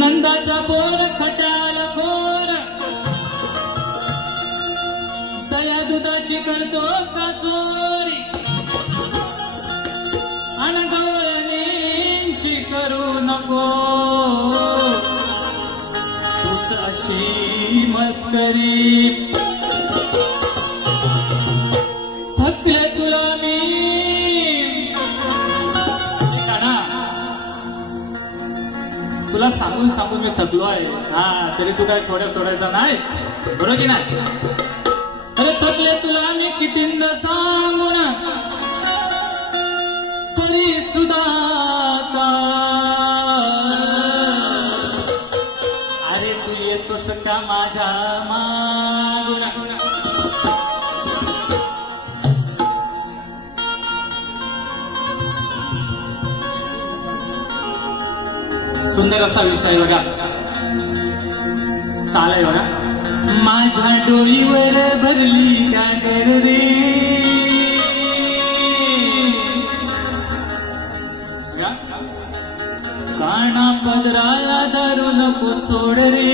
नंदाचा bore खट्याल खोर दया दुधाची करतो का चोरी अन गवळणींची करू नको तूच अशी मस्करी थकले तुला मी तुला सांगून सांगून मी थकलो आहे हा तरी तू काय थोड्या सोडायचा नाही बरोबर की नाही अरे थकले तुला मी कितींदा सांगून तरी सुद्धा अरे तू येतोस का माझ्या मागून सुंदर असा विषय बघा चालाय बघा माझ्या डोईवर भरली गागर रे काना पदराला धरू नको सोड रे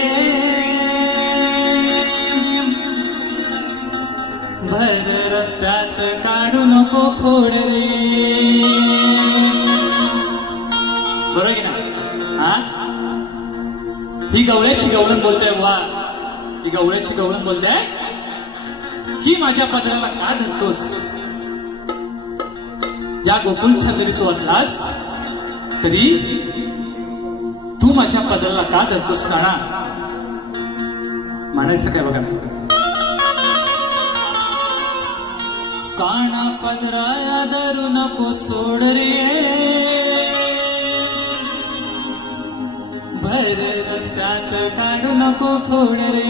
भर रस्त्यात काढू नको खोड रे बरोबर की ना ही गवळ्याची गवळण बोलते वा ही गवळ्याची गवळण बोलते ही माझ्या पदराला का धरतोस या गोकुळचा जरी तू असलास तरी तू माझ्या पदराला का धरतोस काना म्हणायचं काय बघा काना पदराया धरू नको सोड रे भर रस्त्यात काढू नको खोड रे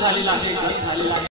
झालेला आहे